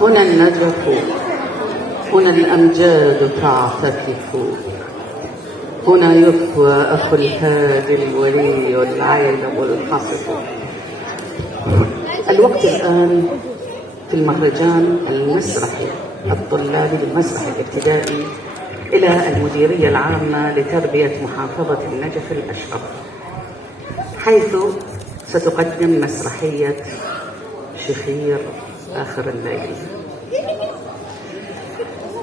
هنا النجف، هنا الأمجاد تعتكف، هنا يكوى أخو الهادي الولي والعيلم والحصف. الوقت الآن في المهرجان المسرحي الطلابي للمسرح الابتدائي إلى المديرية العامة لتربية محافظة النجف الأشرف، حيث ستقدم مسرحية شخير آخر الليل.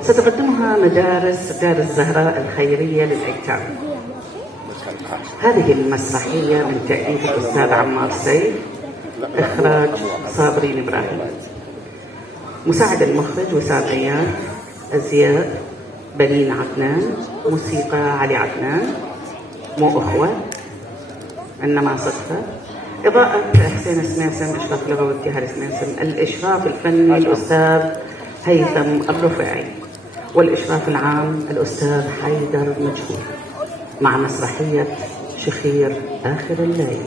ستقدمها مدارس دار الزهراء الخيرية للأيتام. هذه المسرحية من تأليف الأستاذ عمار سيف، إخراج صابرين إبراهيم. مساعد المخرج وسام عياد، أزياء بنين عدنان، موسيقى علي عدنان، مو أخوة إنما صدفة، إضاءة حسين سميسم، إشراف لغوي ابتهال سميسم، الإشراف الفني الأستاذ هيثم الرفيعي، والإشراف العام الأستاذ حيدر مجهول، مع مسرحية شخير آخر الليل.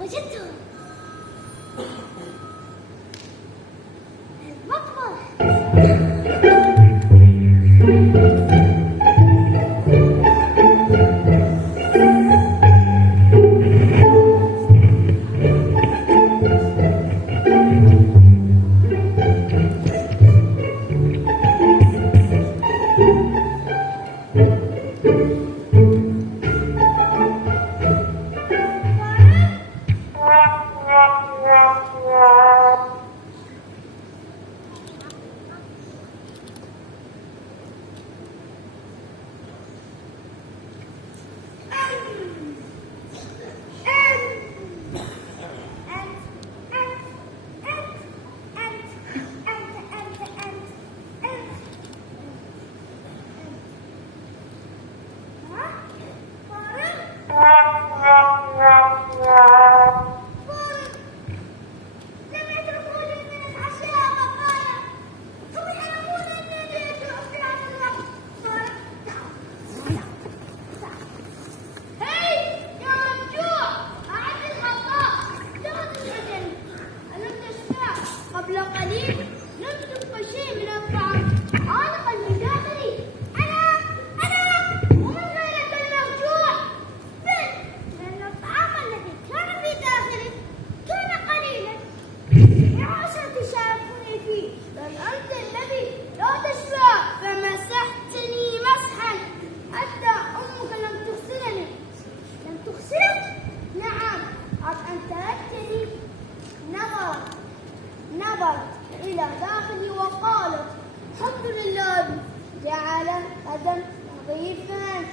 وجدته أنت تأتي نظرت إلى داخلي وقالت: الحمد لله جعل غدا نظيفا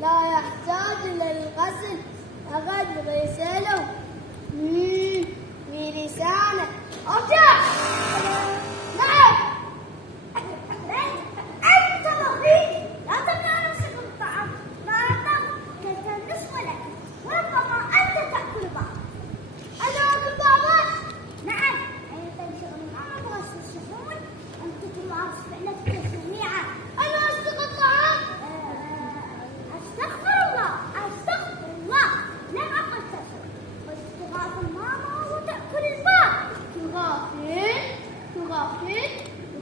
لا يحتاج إلى الغسل، أغد غسله بلسانه. ارجع. نعم. أنت نظيف، لا تمنع نفسك من الطعام، ما أكلت النصف لك وربما أنت تأكل بعض. أنا أكل بعضا؟ نعم. أين تنشغل أنا بغسل الصحون، أنت تمارس فعلتك جميعا. أنا أصدق الطعام. أستغفر الله، لم أقل تشرب. واستغاث الماما وتأكل البعض.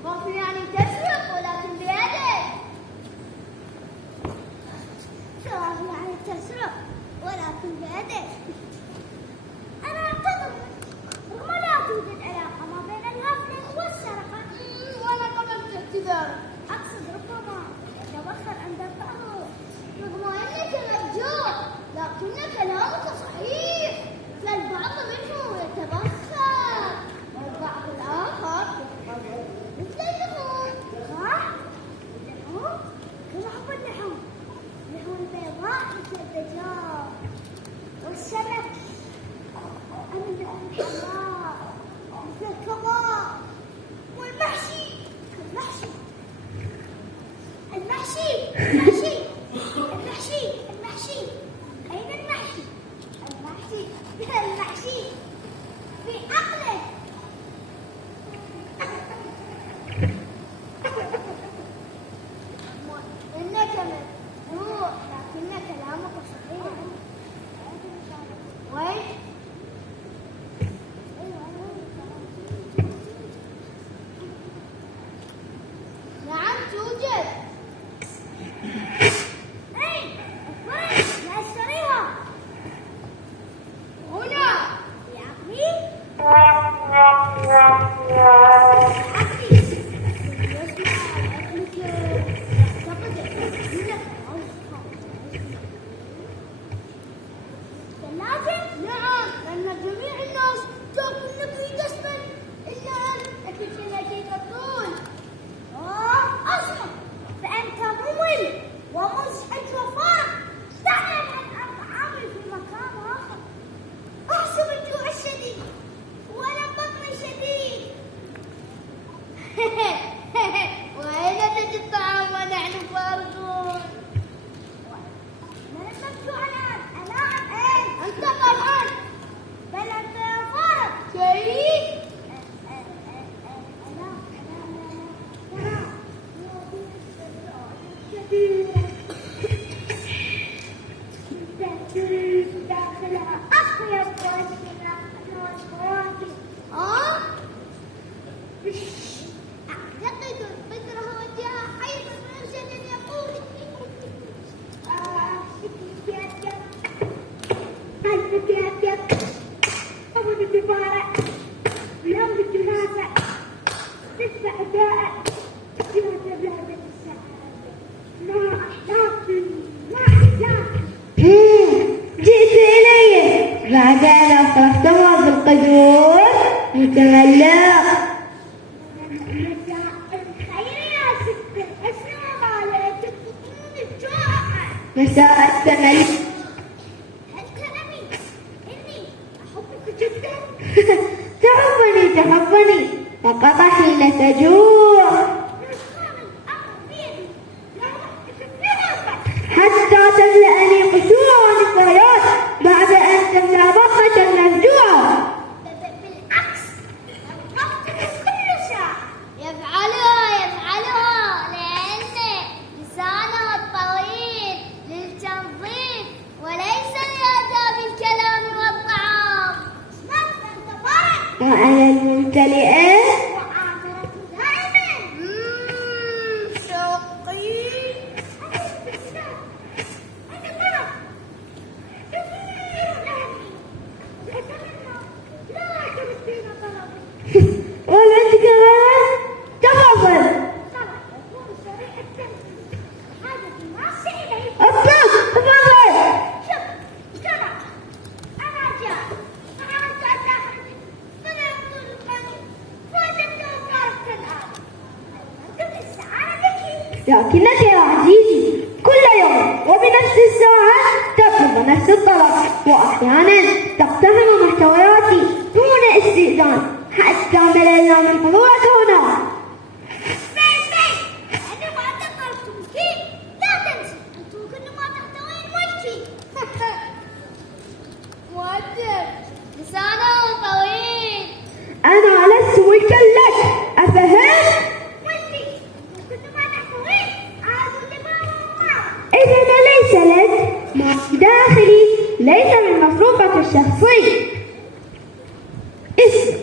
تغافل يعني تسرق، ولكن بيدك. تغافل يعني تسرق ولكن بيدك. أنا أعتقد رغم لا توجد علاقة ما بين الغفلة والسرقة. وأنا قبلت اعتذارك. أقصد ربما يتبخر عند الطعام رغم أنك مفجوع، لكن كلامك صحيح، فالبعض منه يتبخر والبعض الآخر مثل اللحوم. صح؟ اللحوم كما حب اللحوم البيضاء مثل الدجاج، والسمك الحمراء مثل الكباب، والمحشي أين المحشي؟ المحشي في عقلك. إنك مجنون، لكن كلامك صحيح. وين؟ نعم توجد. أين؟ لا أشتريها. هنا في عقلي. نعم، لأن جميع الناس تأكل نكهة جسما إلا أنت التي تقول. أصلا فأنت ممل ومزعج وفار. تعلم أن أطعامي في مكان آخر. أحسب الجوع الشديد ولا بطن شديد. وأين تجد الطعام ونحن فارغون؟ من المفجوع الآن؟ أنت طبعا، بل أنت يا فارغ. شيء داخلها أطيب أعتقد الفكرة وجهها أيضا مرشد يقول: قلبك يأتيك أبدك بارع بلونك نافع تدفع داء إلى بلاد السعادة. ما أحلاك جئت إلي بعد أن أفرغتها بالقدور متملق. مساء التملق. هل كلامي إني أحبك جدا؟ تحبني فقط حين تجوع، حتى تملأني خشوعا النفايات بعد أن تملأ بطنك المفجوعة. بالعكس، الضغط كل ساعة يفعلها لأن لسانه الطويل للتنظيف وليس لآداب الكلام والطعام. وأنا الممتلئة وعندك كمان تفضل. تفضل. لكنك يا عزيزي كل يوم وبنفس الساعة تطلب نفس الطلب، وأحيانا تقتحم محتوياتي دون استئذان حتى مللنا من حضورك هنا. عندما تقرأ كي لا تنسي أن توكل ما تحتوين وجهي. مؤدب لسانه طويل. أنا لست ملكا لك، أفهم؟ وجهي كل ما تحتوين أعود لبابا. إذا ليس لك ما في داخلي ليس من مصروفك الشخصي. اسمع،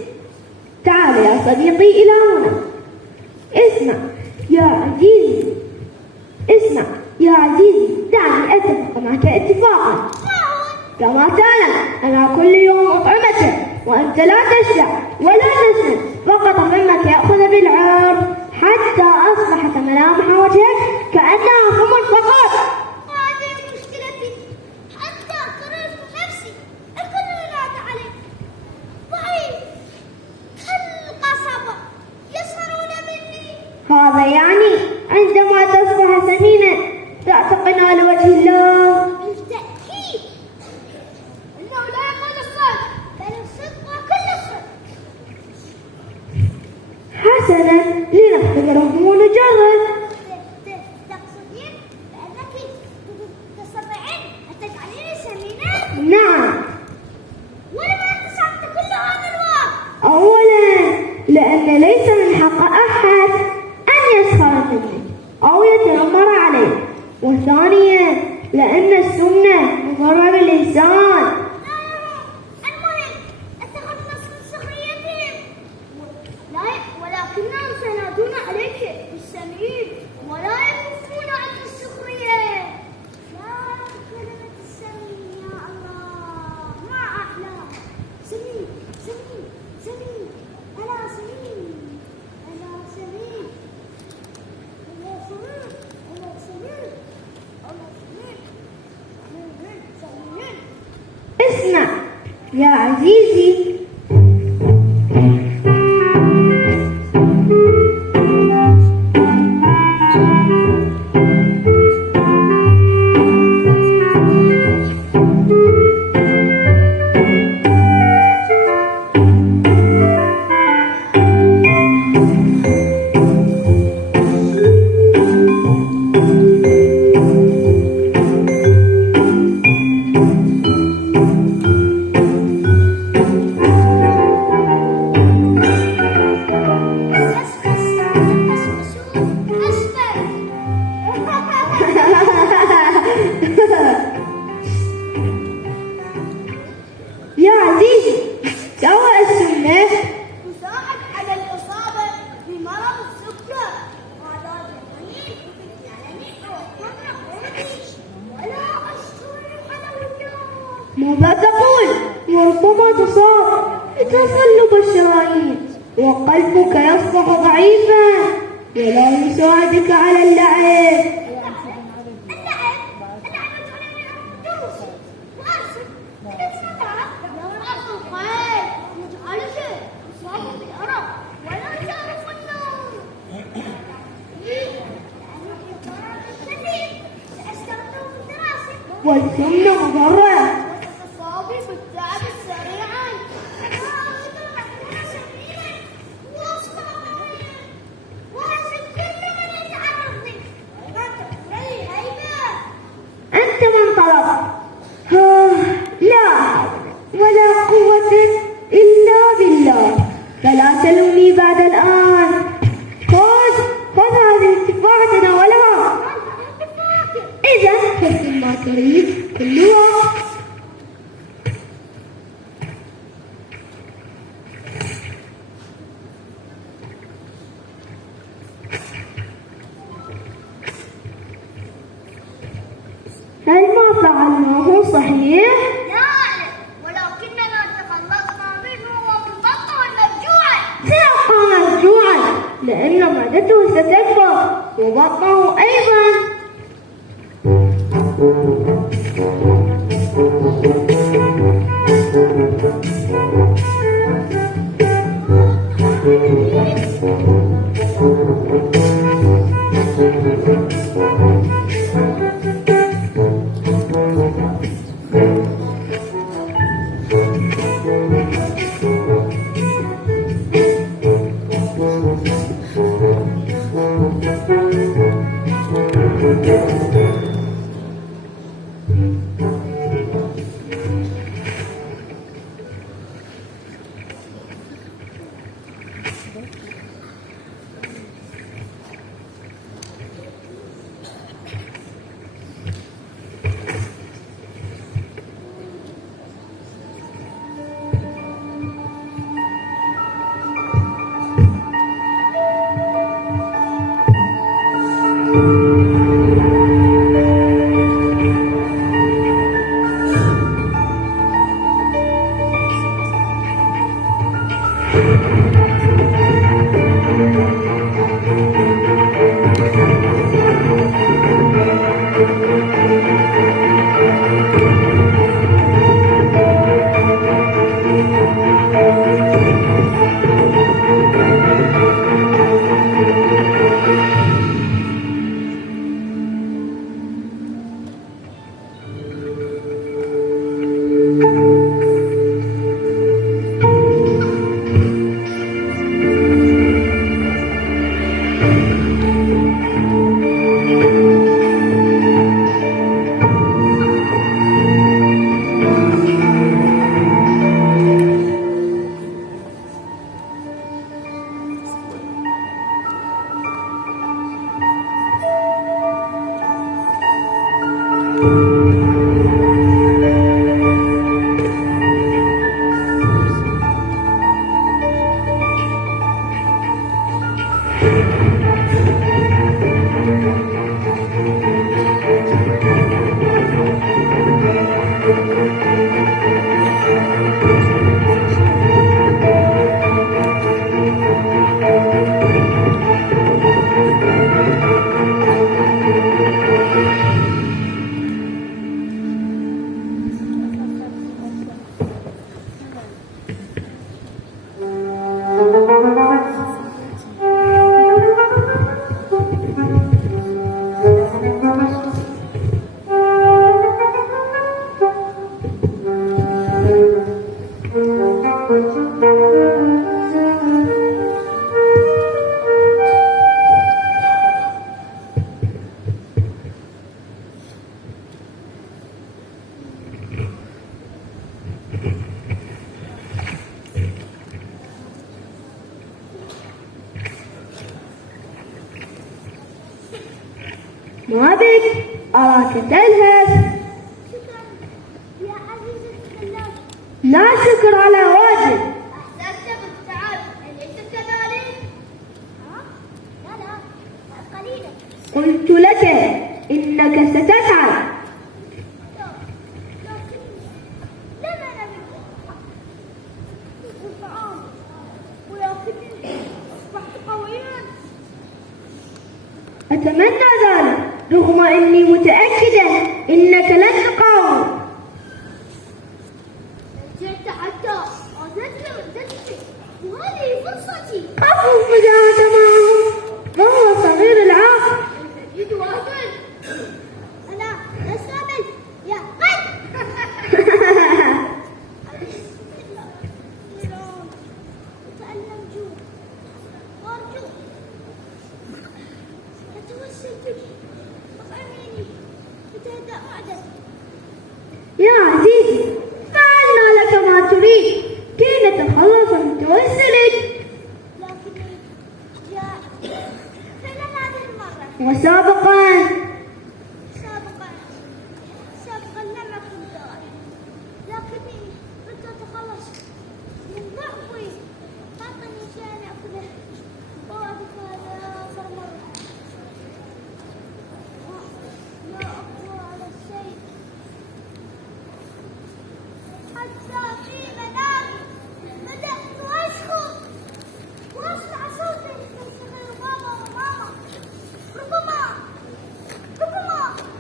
تعال يا صديقي إلى هنا. اسمع يا عزيزي، اسمع يا عزيزي، دعني أتفق معك اتفاقا. كما تعلم أنا كل يوم أطعمك وأنت لا تشبع ولا تسمن، فقط فمك يأخذ بالعرض حتى أصبحت ملامح وجهك كأنها فم فقط. هذه مشكلتي، حتى قررت بنفسي الكل ينادى عليك ضعيف كالقصبة يسخرون مني. هذا يعني عندما تصبح سمينا تعتقن على وجه الله. بالتأكيد إنه لا يقول الصدق بل الصدق وكل الصدق. حسنا، لنختبره ونجرب. تقصدين بأنك تستطيعين أن تجعليني سمينا؟ نعم. ولما اكتسبت كل هذا الوقت؟ أولا لأن ليس من حق أحد أن يسخر منك أو يتنمر عليك، وثانيا لأن السمنة مضرة بالإنسان. المهم أتخلص من سخريتهم، ولكنهم سينادون عليك بالسمين ولا يكفون عن السخرية. يا كلمة السمين يا الله ما أحلاها. سمين سمين سمين ألا سمين ألا سمين ألا سمين ألا سمين ألا سمين سمين. اسمع يا عزيزي، يا عزيزي، دواء السمنة تساعد على الإصابة بمرض السكر. هذا الجميل يعلمني وأتمنى قوتي ولا أشعر الحلويات. ماذا تقول؟ وربما تصاب بتصلب الشرايين وقلبك يصبح ضعيفا ولا يساعدك على اللعب. والسمنة مضرة. أنت من طلب؟ لا حول ولا قوة إلا بالله، فلا تلومني بعد الآن. خذ هذه التفاحة تناولها. إذا خذ ما تريد كلها. هل ما فعلناه صحيح؟ لا أعلم، ولكننا تخلصنا منه وبالبطء والمرجوع. سيبقى مرجوعا لأن معدته ستكبر وبطنه أيضا. Thank you. ما بك؟ أراك تلهث. شكرا يا عزيز الثلاجة. لا شكر على واجب. أحسنت بالتعب، أليس كذلك؟ ها؟ لا قليلا. قلت لك إنك ستفعل. لكن لما نمت الطعام ولكني أصبحت قويا. أتمنى ذلك رغم أني متأكدة إنك لن تقاوم. جئت حتى أعطيتني مدتي وهذه فرصتي. خفف مجاهدة معه وهو صغير العقل. الجديد واحد. أنا أستعمل يا غي. أتألم جوع وأرجو أتوسل بك أطعميني بتهدأ معدتي. يا عزيزي فعلنا لك ما تريد كي نتخلص من توسلك. لكني جاء فعلا هذه المرة. وسابقا سابقا لم أكن ذلك، لكني كنت أتخلص من ضعفي. أعطني شيئا أكله وأعرف هذا آخر مرة. لا أقوى على الشيء حتى في منامي بدأت أشخر وأسمع صوتي يشغل بابا وماما. ربما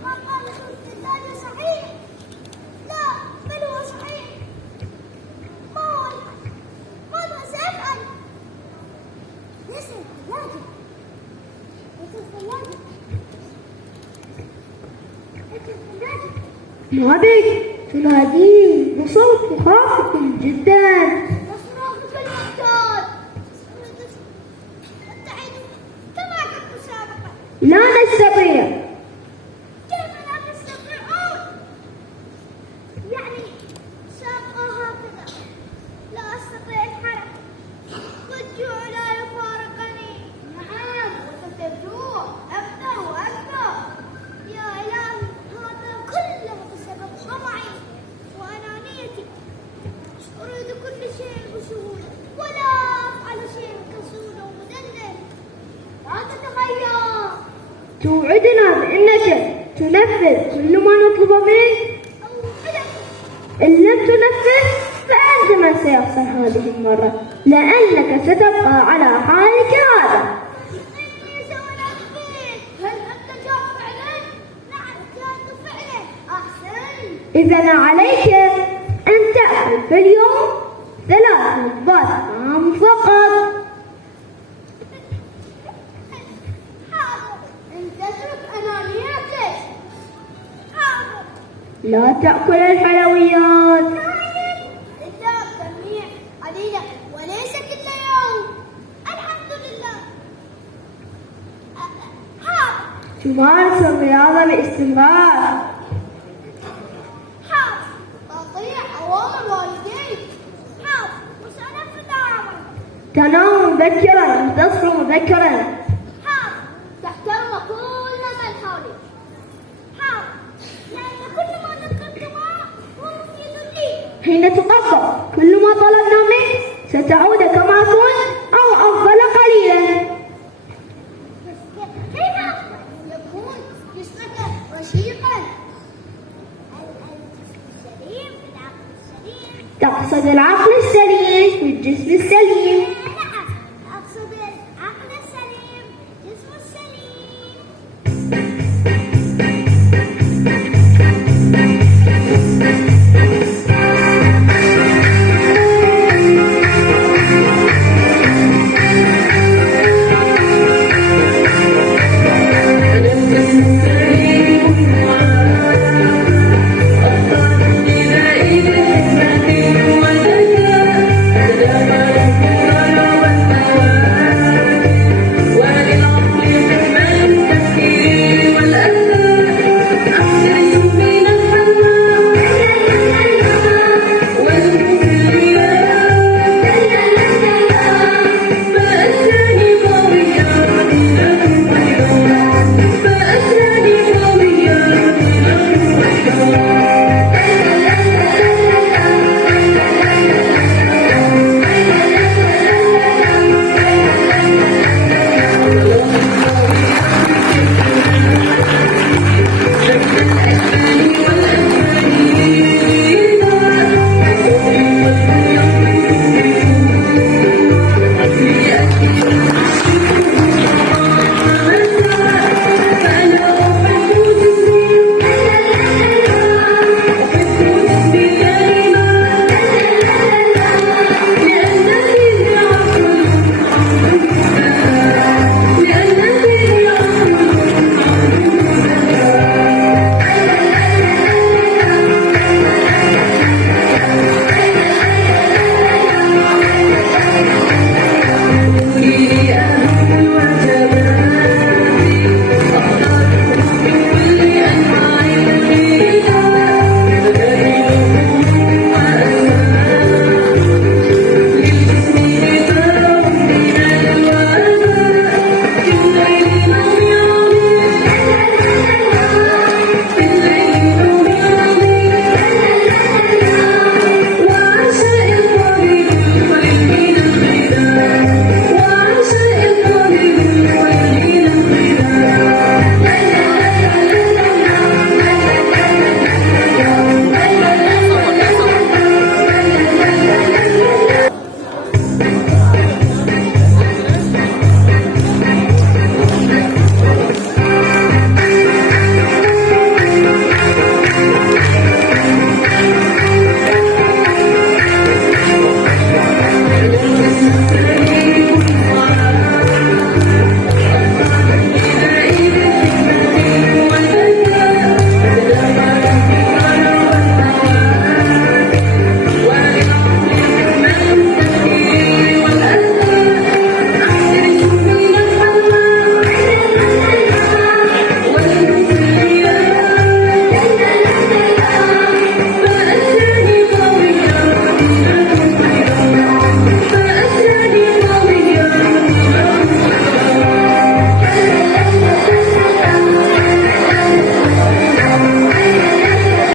ما قال الثلاجة صحيح. لا بل هو صحيح. ما هو الحل؟ ماذا سأفعل؟ ليس الثلاجة. ما بك؟ تنادين بصوت مخافت جدا. وصراخك المعتاد. أبتعد كما كنت سابقا. لا نستطيع. كيف لا تستطيعون؟ يعني سابقا هكذا لا أستطيع الحركة والجوع لا يفارقني. نعم وستجوع أكثر وأكثر. يا إلهي هذا كله بسبب طمعي وأنانيتي. أريد كل شيء بسهولة ولا أفعل شيء كسول ومدلل. لا تتغير. توعدنا بأنك تنفذ كل ما نطلب منك. أو حلم. إن لم تنفذ فأنت أنت من سيخسر هذه المرة، لأنك ستبقى على حالك هذا. إني سأنبهك. هل أنت جاد فعلا؟ نعم جاد فعلا. أحسن. إذا عليك أن تأكل في اليوم 3 وجبات طعام فقط. حاضر. أن تترك أنانيتك. حاضر. لا تأكل الحلويات. إلا كمية قليلة وليس كل يوم. الحمد لله. حاضر. تمارس الرياضة باستمرار. حاضر. أطيع أوامر والديك. حاضر. وسأنفذ أوامرك. تنام مبكرا وتصحو مبكرا. حاضر. تحترم كل من حولك. حاضر. لأن كل ما ذكرتما هو مفيد لي. حين تطبق كل ما طلبنا منك ستعود كما كنت أو أفضل قليلا. كيف يكون جسمك رشيقا؟ الجسم السليم في العقل السليم. تقصد العقل السليم في الجسم السليم.